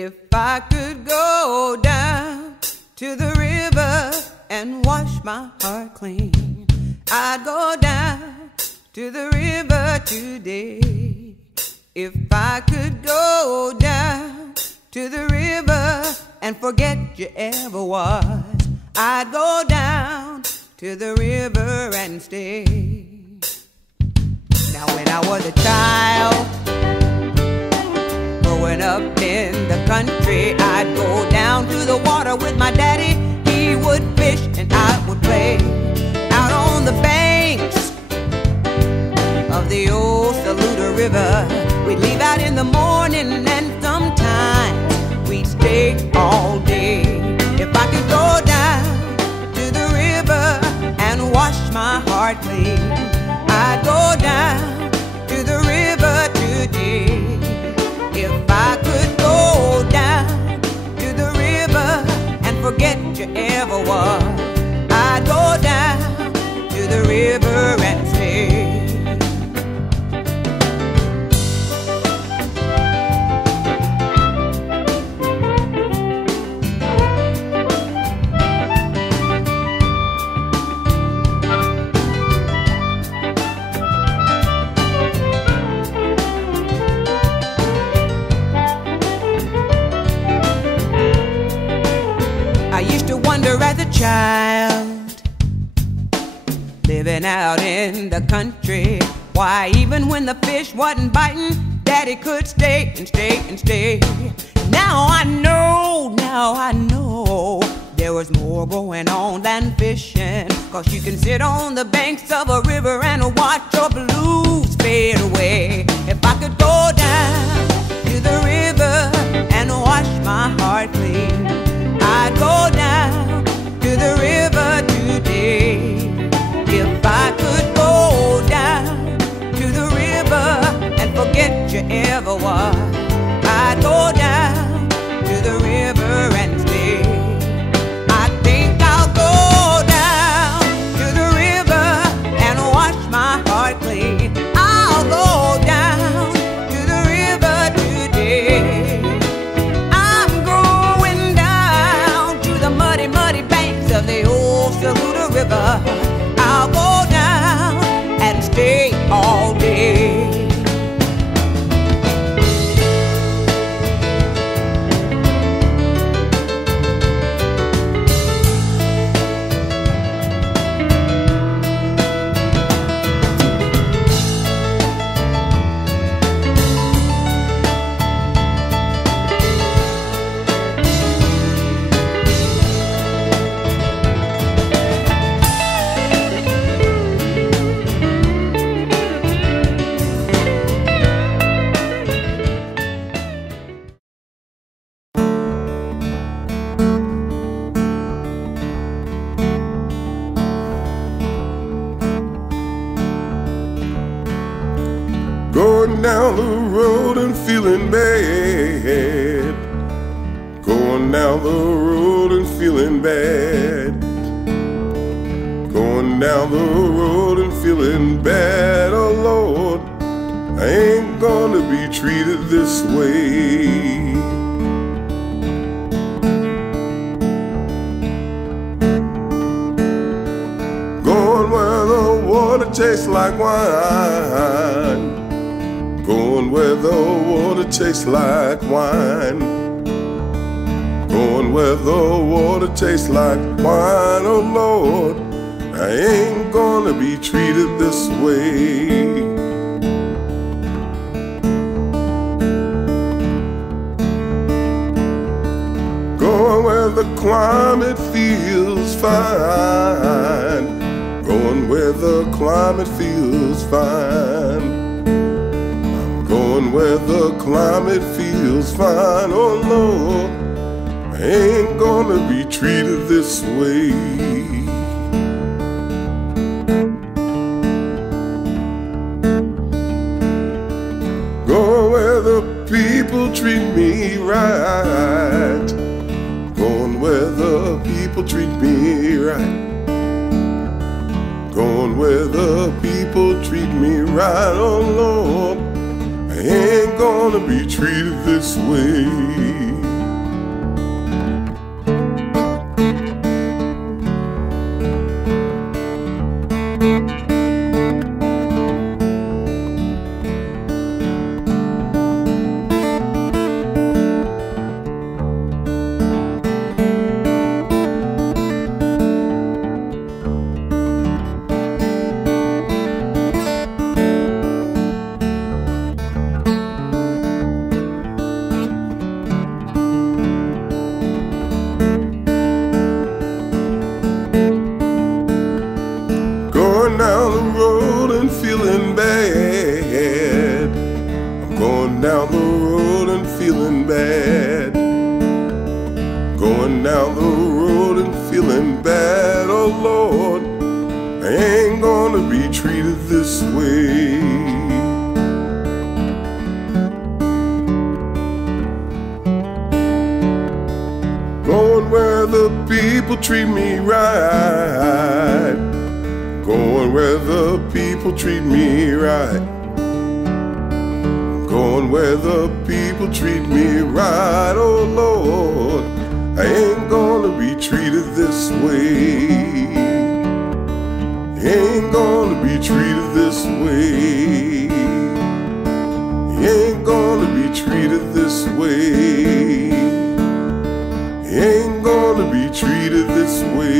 If I could go down to the river and wash my heart clean, I'd go down to the river today. If I could go down to the river and forget you ever was, I'd go down to the river and stay. Now when I was a child, growing up in the country, I'd go down to the water with my daddy. He would fish and I would play out on the banks of the old Cerruti River. We'd leave out in the morning and sometimes we'd stay all day. If I could go down to the river and wash my heart clean, I'd go down to the river today. If I could go down to the river and forget you ever was, I'd go down to the river and stay. I used to wonder as a child, living out in the country, why even when the fish wasn't biting, Daddy could stay and stay and stay. Now I know, there was more going on than fishing, 'cause you can sit on the banks of a river and watch your blues fade away. If I could go down to the river and wash my heart clean, I'd go down to the river today. If I could go down to the river and forget you ever was, I'd go down to the river and stay. I think I'll go down to the river and wash my heart clean. I'll go down to the river today. Of the old Cerruti River, I'll go down and stay all day. Going down the road and feeling bad. Going down the road and feeling bad. Going down the road and feeling bad. Oh Lord, I ain't gonna be treated this way. Going where the water tastes like wine. Going where the water tastes like wine. Going where the water tastes like wine. Oh Lord, I ain't gonna be treated this way. Going where the climate feels fine. Going where the climate feels fine. Going where the climate feels fine. Oh Lord, I ain't gonna be treated this way. Going where the people treat me right. Going where the people treat me right. Going where the people treat me right. Oh Lord, I ain't gonna be treated this way. down the road and feeling bad, oh Lord, I ain't gonna be treated this way. Going where the people treat me right, going where the people treat me right, going where the people treat me right, oh Lord, I ain't gonna be treated this way. Ain't gonna be treated this way. Ain't gonna be treated this way. Ain't gonna be treated this way.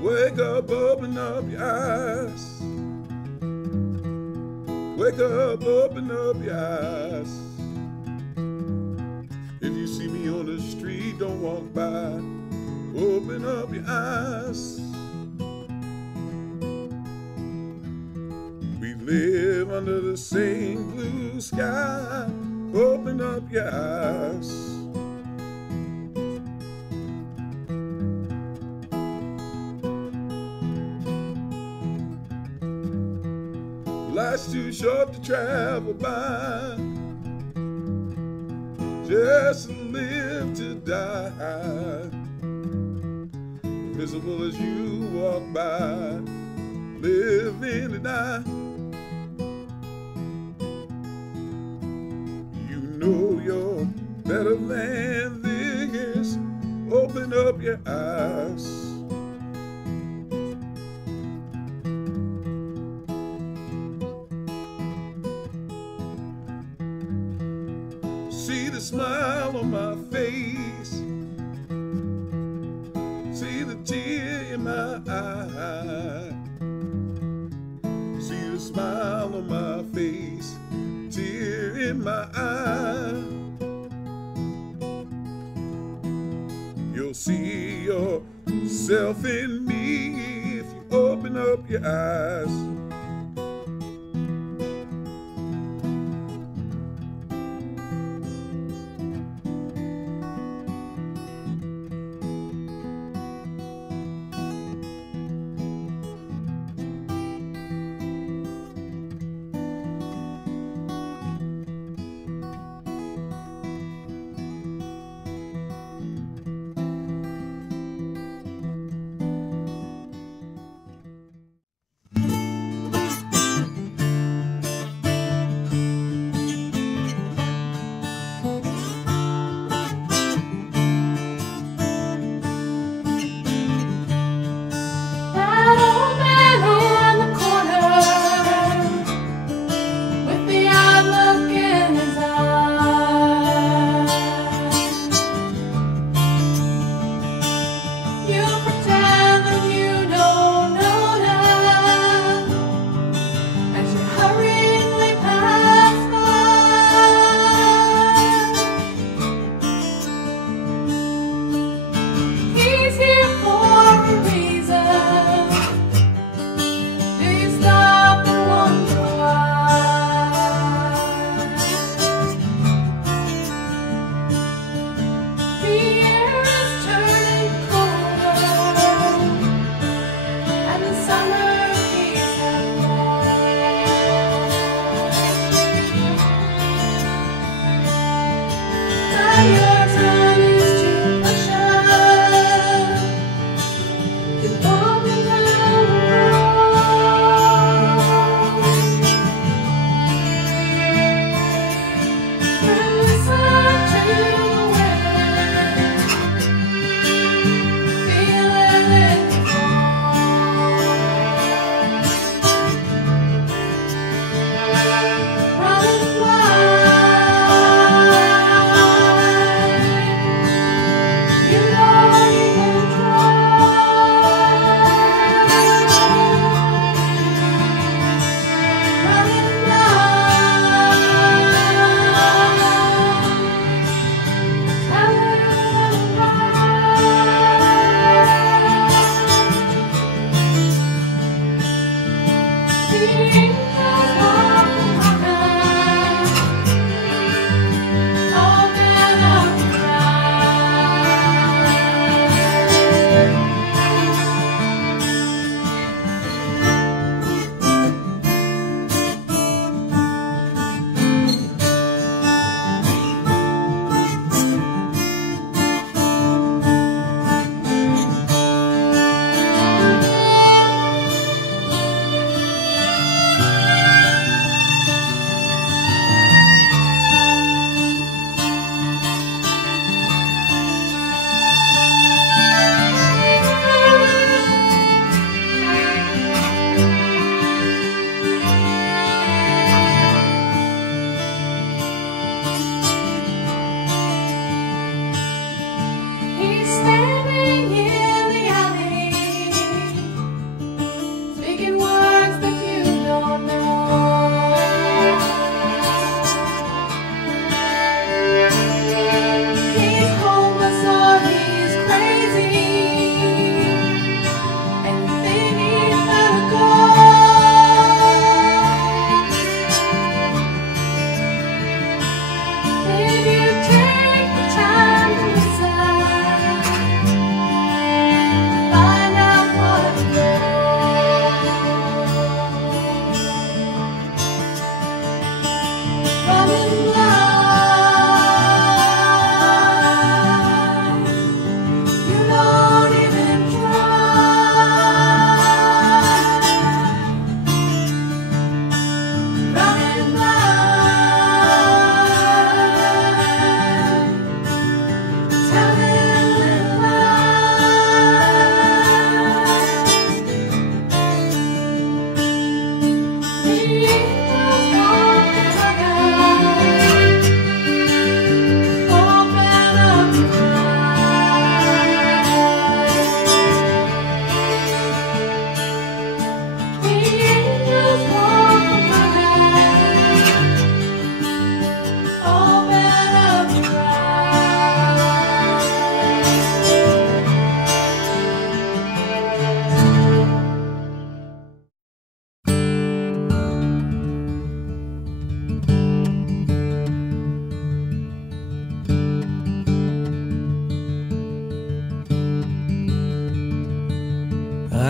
Wake up, open up your eyes. Wake up, open up your eyes. If you see me on the street, don't walk by. Open up your eyes. We live under the same blue sky. Open up your eyes. Life's too short to travel by, just to live to die. Invisible as you walk by, living to die. You know you're better than this. Open up your eyes. See the smile on my face, see the tear in my eye, see the smile on my face, tear in my eye. You'll see yourself in me if you open up your eyes.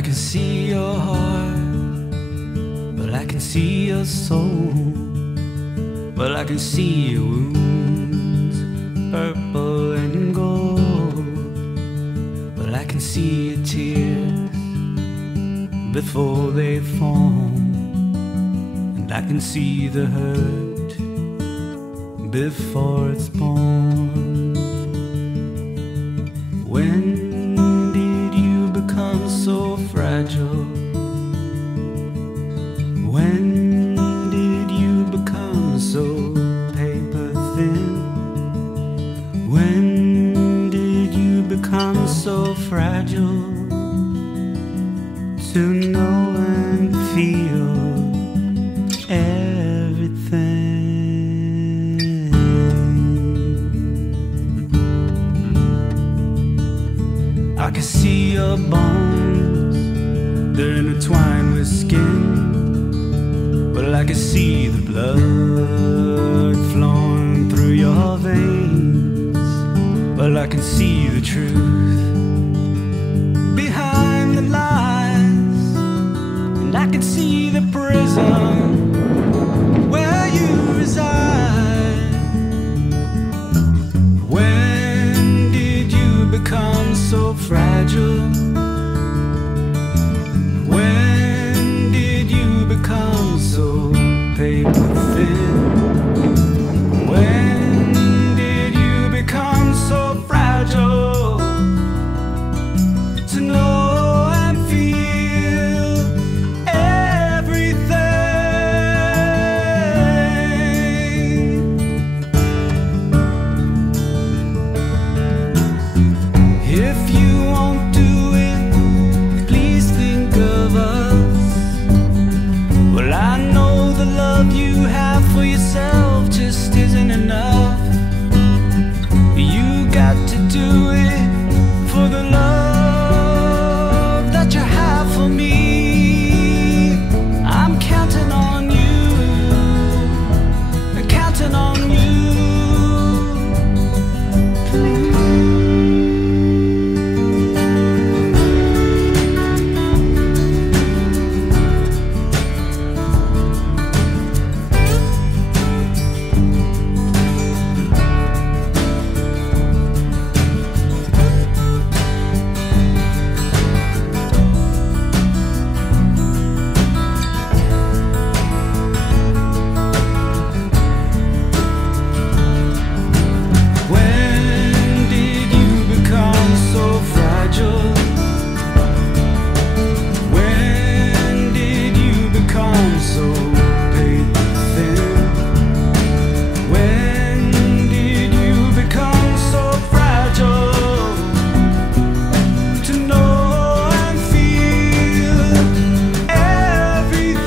I can see your heart, but I can see your soul. But I can see your wounds, purple and gold. But I can see your tears before they form, and I can see the hurt before it's born. When did you become so fragile? When did you become so paper thin? When did you become so fragile to know and feel everything? I can see your bones, they're intertwined with skin. Well, I can see the blood flowing through your veins. Well, I can see the truth behind the lies, and I can see the prison where you reside. When did you become so fragile? When did you become so paper thin? When did you become so fragile to know and feel everything? If you won't do it, please think of us. Well, I know the love you have for yourself just isn't enough. You got to do it for the love that you have for me. I'm counting on you, counting on you. Please. When did you become so fragile? When did you become so paper thin? When did you become so fragile to know and feel everything?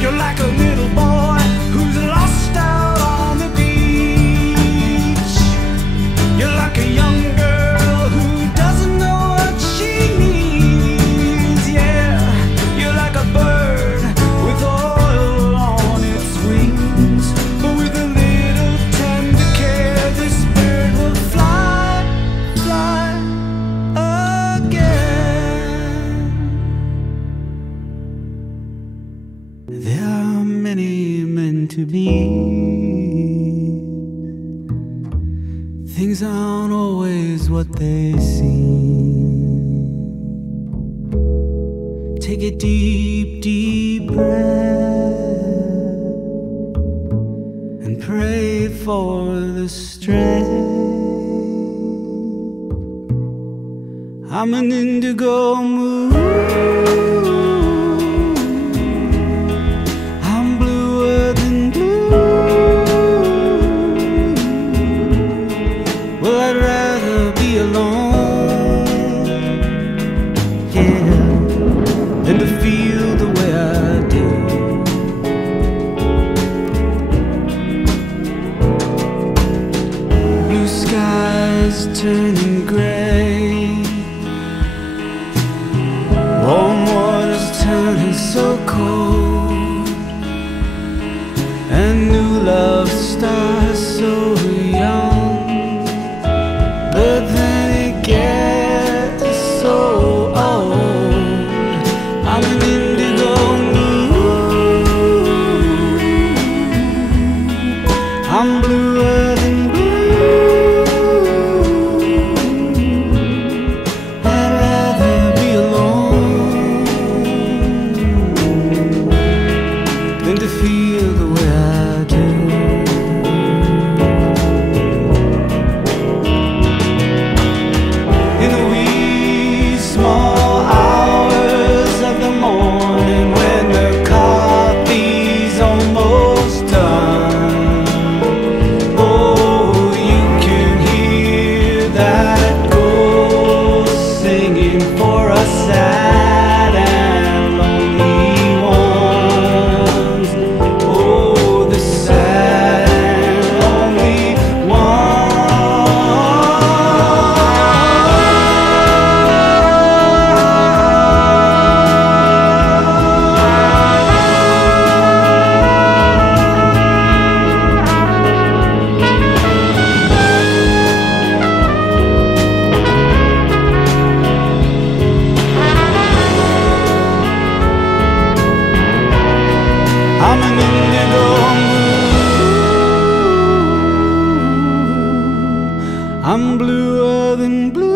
You're like a little boy who's lost out on the beach. You're like a young girl who doesn't know what she needs. Yeah, you're like a bird with oil on its wings, but with a little tender care, this bird will fly, fly again. There are many men to be. Things aren't always what they seem. Take a deep, deep breath and pray for the strength. I'm an indigo moon. I'm bluer than blue. Well, I'd rather be alone, yeah, than to feel the way I do. Blue skies turning gray, warm waters turning so cold, and new love starts so young. But then it gets feel the way I do. In the wee small hours of the morning, when the coffee's almost done, oh, you can hear that ghost singing for us sad and lonely ones. Oh, the sad and lonely I'm an indigo moon. I'm bluer than blue.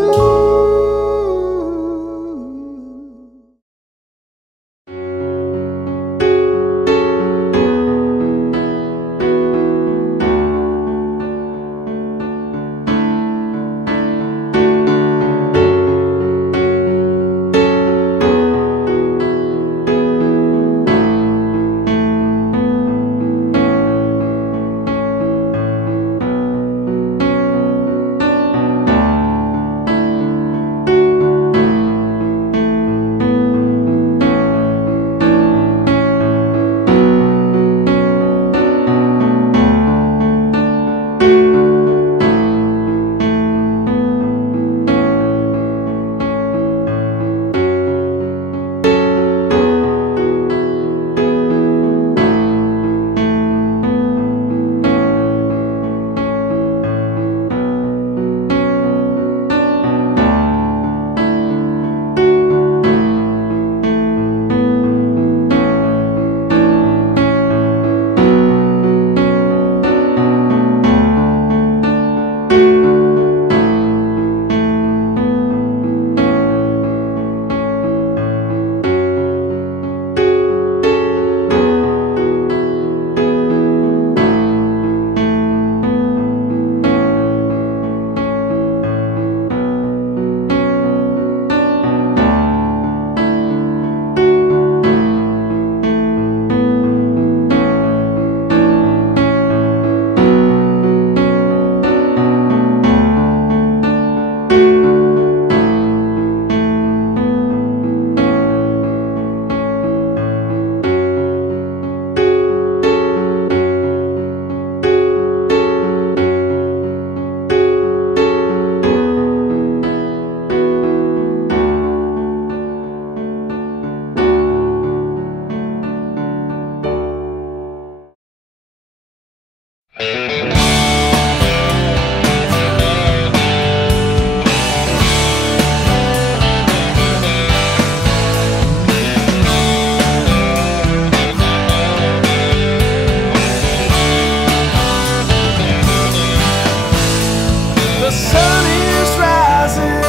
The sun is rising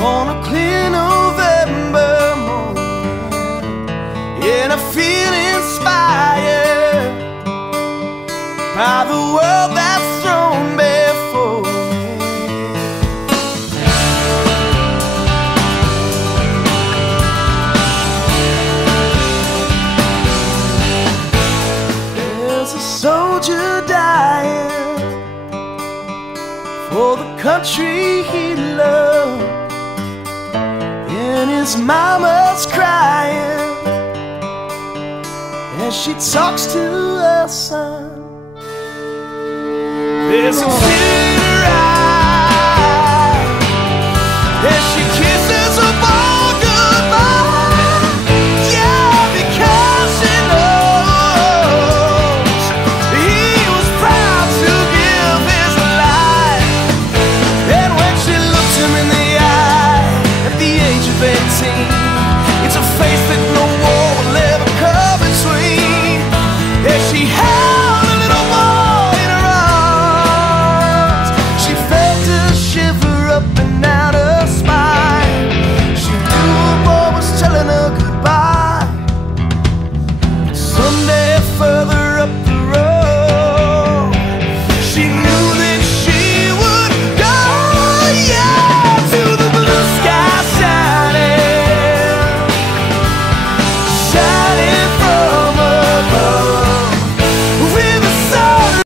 on a clear November morning, and I feel inspired by the world that's thrown before me. There's a soldier dying for the country he loved, and his mama's crying as she talks to her son. There's a